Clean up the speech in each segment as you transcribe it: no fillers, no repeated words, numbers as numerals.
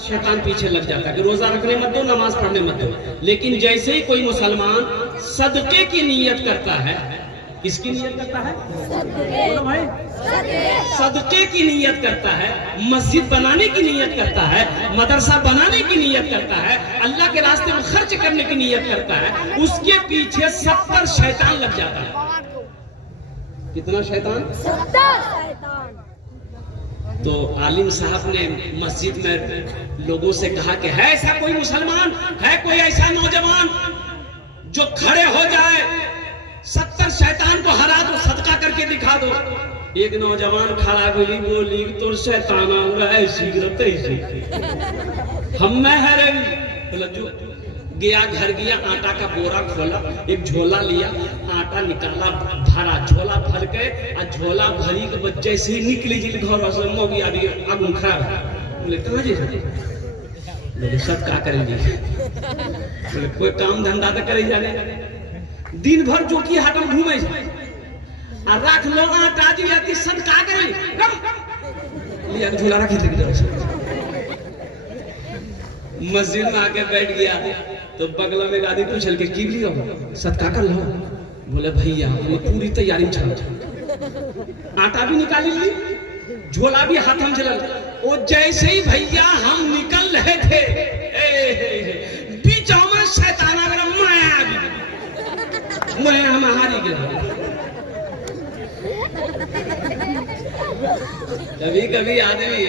शैतान पीछे लग जाता है कि रोजा रखने मत दो, नमाज पढ़ने मत दो। लेकिन जैसे ही कोई मुसलमान सदके की नीयत करता है, किसकी नीयत करता है? बोलो भाई, सदके की नीयत करता है, मस्जिद बनाने की नीयत करता है, मदरसा बनाने की नीयत करता है, अल्लाह के रास्ते में खर्च करने की नीयत करता है, उसके पीछे 70 शैतान लग जाता है। कितना शैतान? 70। तो आलिम साहब ने मस्जिद में लोगों से कहा कि है ऐसा कोई मुसलमान, है कोई ऐसा नौजवान जो खड़े हो जाए, 70 शैतान को हरा दो, सदका करके दिखा दो। एक नौजवान खड़ा बोली तो शैतान ऐसी हम में है रे। बोला जो गया, घर गया, आटा का बोरा खोला, एक झोला लिया, आटा निकाला, भरा, झोला भर के, झोला भरी के बच्चे से ही निकली जी घर से मोगी आदि आगू खराब। बोले कहाँ जी? बोले सब क्या करेंगे? बोले कोई काम धंधा तो करे जाने, दिन भर जो की हाटम घूमे रख लो आटा जी आती सब क्या करे लिया झोला रखी थी। मस्जिद में आके बैठ गया तो बगल में एक आदमी पूछल के की लियो सदका कर लो। बोले भैया पूरी तैयारी चल, आटा भी निकाली ली, झोला भी हाथ में चल। वो जैसे ही भैया हम निकल रहे थे, बीच में शैतान अगर मैं हम हारी गया। कभी कभी आदमी,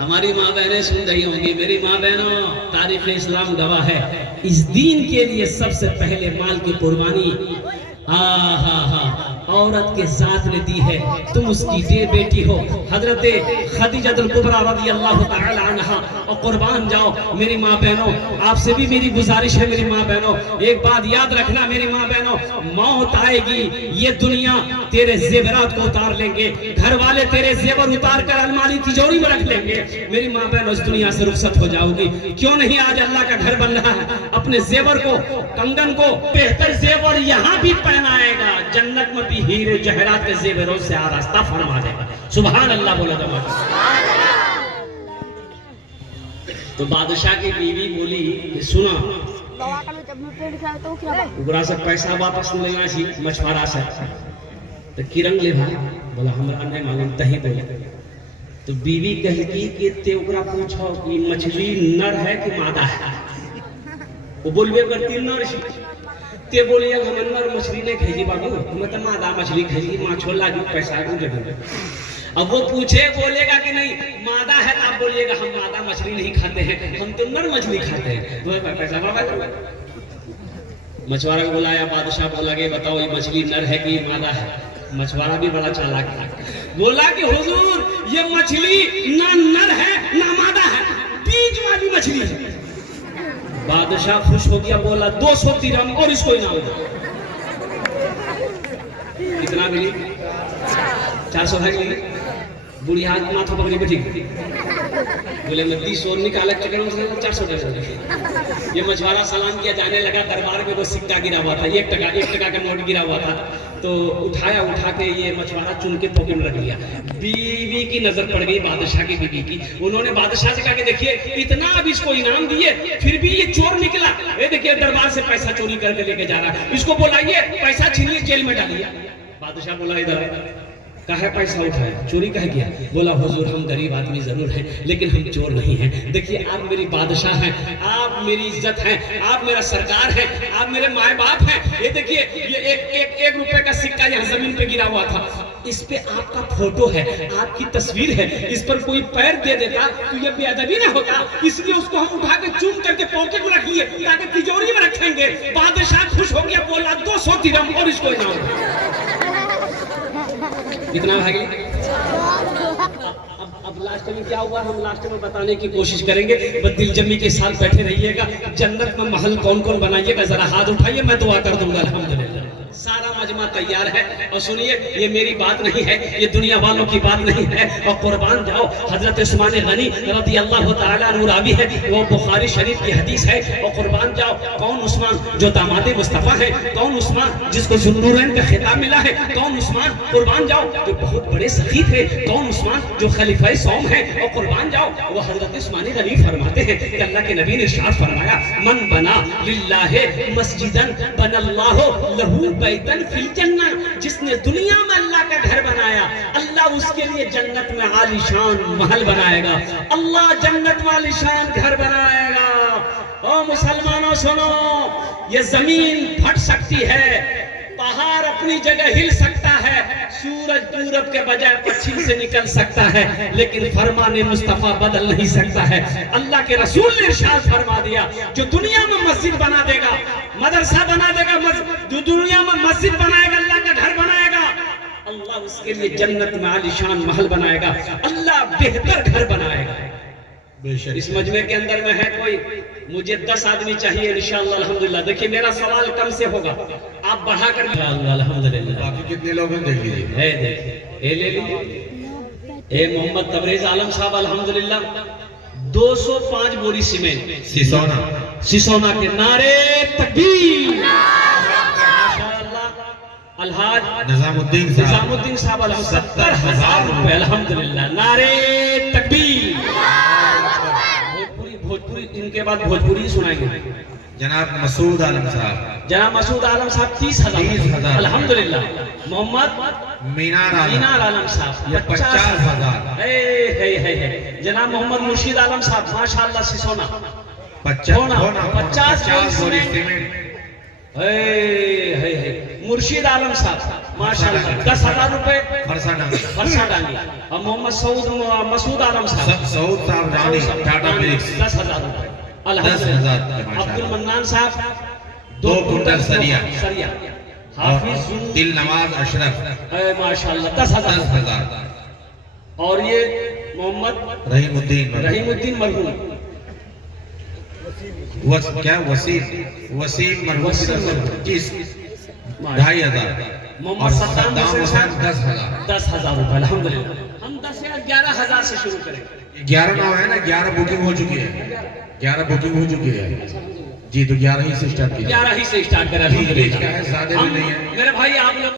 हमारी माँ बहनें सुन रही होंगी, मेरी माँ बहनों, तारीख इस्लाम गवाह है, इस दीन के लिए सबसे पहले माल की कुर्बानी औरत के साथ ने दी है। तुम उसकी जे बेटी हो, हजरत खदीजतुल कुबरा रज़ियल्लाहु तआला अन्हा, और कुर्बान जाओ। मेरी माँ बहनों, आपसे भी मेरी गुजारिश है, मेरी माँ बहनों, एक बात याद रखना मेरी माँ बहनों, मौत आएगी, ये दुनिया तेरे जेवरात को उतार लेंगे, घर वाले तेरे जेवर उतार कर अलमारी तिजोरी में रख लेंगे। मेरी माँ बहनों, इस दुनिया से रुखसत हो जाओगी। क्यों नहीं? आज अल्लाह का घर बन रहा है, अपने जेवर को, कंगन को, बेहतर जेवर यहाँ भी पहनाएगा, जन्नत में भी हीरे जहरात के जेवरों से आरास्ता फरमा देगा। सुभान अल्लाह बोला दो। तो बादशाह की बीवी बोली सुना, उगरा से पैसा वापस लेना सी मछुआरा से, तो किरंग ले भाई। बोला हमरा नहीं मालूम, तही बोले। तो बीवी कहती कि ते उगरा पूछो कि मछली नर है कि मादा है? वो बोलबे करती नर सी। ते बोलिए हम नर मछली नहीं खाई बाबू, मैं तो मादा मछली खाई, माछो लागी पैसा को जगह। अब वो पूछे बोलेगा कि नहीं मादा है, आप बोलिएगा हम मादा मछली नहीं खाते हैं, हम तो नर मछली खाते हैं, वो पैसा बाबा। मछुआरा को बुलाया, बादशाह बोला कि बताओ ये मछली नर है कि मादा है? मछुआरा भी बड़ा चालाक है, बोला कि हुजूर ये मछली ना नर है ना मादा है, बीच वाली मछली है। बादशाह खुश हो गया, बोला 200 तिरम और इसको इनाम दो। कितना मिली? 400 मिली। बुढ़िया माथा पकड़ी बैठी, बोले मैं 30 और निकाला, 400 ये मछुआरा सलाम किया, जाने लगा। दरबार में वो सिक्का गिरा हुआ था, 1 टका का नोट गिरा हुआ था, तो उठा के ये मछुआरा चुन के पॉकेट में रख लिया। बीवी की नजर पड़ गई, बादशाह की बीवी की। उन्होंने बादशाह से कहा कि देखिए इतना अब इसको इनाम दिए, फिर भी ये चोर निकला, ये देखिए दरबार से पैसा चोरी करके लेके जा रहा है, इसको बुलाइए, पैसा छीनिए, जेल में डालिए। बादशाह बोला इधर कहा पैसा उठाया, चोरी कह किया? बोला हुजूर हम गरीब आदमी जरूर हैं, लेकिन हम चोर नहीं हैं। देखिए आप मेरी बादशाह हैं, आप मेरी इज्जत हैं, आप मेरा सरकार हैं, आप मेरे माए बाप हैं। ये देखिए ये एक रुपए का सिक्का यहाँ जमीन पे गिरा हुआ था, इस पे आपका फोटो है, आपकी तस्वीर है, इस पर कोई पैर दे देता तो ये बेअदबी ना होता, इसलिए उसको हम उठा के चुन करके पॉकेट में रख लिए ताकि तिजोरी में रखेंगे। बादशाह खुश हो गया, बोला 200 तिरम और इसको इनाम। कितना भागी? अब लास्ट में क्या हुआ हम लास्ट में बताने की कोशिश करेंगे, बस दिलजमी के साथ बैठे रहिएगा। जन्नत में महल कौन कौन बनाइएगा जरा हाथ उठाइए, मैं दुआ कर दूंगा। अल्हम्दुलिल्लाह। सारा मजमा तैयार है। और सुनिए, ये मेरी बात नहीं है, ये दुनिया वालों की बात नहीं है। और कुर्बान जाओ, हजरत उस्मान गनी रज़ी अल्लाह तआला अन्हु रावी है, वो बुखारी शरीफ की हदीस है। और कुर्बान जाओ, कौन उस्मान जो दामादे मुस्तफा है, कौन उस्मान जिसको जुन्नूरैन का खिताब मिला है, कौन उस्मान कुर्बान जाओ जो बहुत बड़े सखी थे, कौन उस्मान जो खलीफा सौम है। और कुर्बान जाओ, वो हजरत उस्मान गनी फरमाते हैं कि अल्लाह के नबी ने इरशाद फरमाया, मन बना लिल्लाहि मस्जिदन बनल्लाहु लहू बैतन फिल जन्नह, जिसने दुनिया में अल्लाह का घर बनाया, अल्लाह उसके लिए जन्नत में आलीशान महल बनाएगा। अल्लाह जन्नत में आलीशान घर बनाएगा। ओ मुसलमानों सुनो, ये जमीन फट सकती है, पहाड़ अपनी जगह हिल सकता है, सूरज पूरब के बजाय पश्चिम से निकल सकता है, लेकिन फरमाने मुस्तफा बदल नहीं सकता है। अल्लाह के रसूल ने इरशाद फरमा दिया, जो दुनिया में मस्जिद बना देगा, मदरसा बना देगा, जो दुनिया में मस्जिद बनाएगा, अल्लाह का घर बनाएगा, अल्लाह उसके लिए जन्नत में आलीशान महल बनाएगा, अल्लाह बेहतर घर बनाएगा। इस मजमे के अंदर में है कोई, मुझे 10 आदमी चाहिए इंशाअल्लाह अल्हम्दुलिल्लाह। देखिए मेरा सवाल कम से होगा, आप बढ़ाकर अल्हम्दुलिल्लाह। बाकी कितने लोग हैं देख लीजिए, है देखिए, ये ले लीजिए। ए मोहम्मद तबरेज आलम साहब अल्हम्दुलिल्लाह 205 बोरी सीमेंट सिसोना के नारे तकबीर। माशाअल्लाह अलहाज निजामुद्दीन साहब 70,000 रुपए अल्हम्दुलिल्लाह, नारे तकबीर। भोजपुरी इनके बाद भोजपुरी सुनाएंगे। जनाब मसूद आलम साहब 30,000 अल्हम्दुलिल्लाह। मोहम्मद मीनार आलम साहब 50,000। जनाब मोहम्मद मुर्शीद आलम साहब माशाअल्लाह सिसोना 50 बोरी सीमेंट। मुर्शीद आलम साहब माशाअल्लाह 10,000 रुपए फरसा डाली। और मोहम्मद मसूद आलम सऊद साहब रानी टाटा मिल्स 10,000 रुपए अल्हम्दुलिल्लाह। अब्दुल मन्नान साहब 2 कुंटल सरिया। हाफिज दिल नवाज अशरफ माशाअल्लाह 10,000। और ये मोहम्मद रहीमुद्दीन मरहूम वसीम मरहूम 2,500। मोहम्मद सद्दाम हुसैन 10,000 रुपए अल्हम्दुलिल्लाह। हम 10 या 11,000 से शुरू करेंगे। 11 नाम है ना, 11 बुकिंग हो चुकी है जी, तो 11 ही से स्टार्ट किया, 11 ही से स्टार्ट करा। ज्यादा भी नहीं है मेरे भाई आप लोग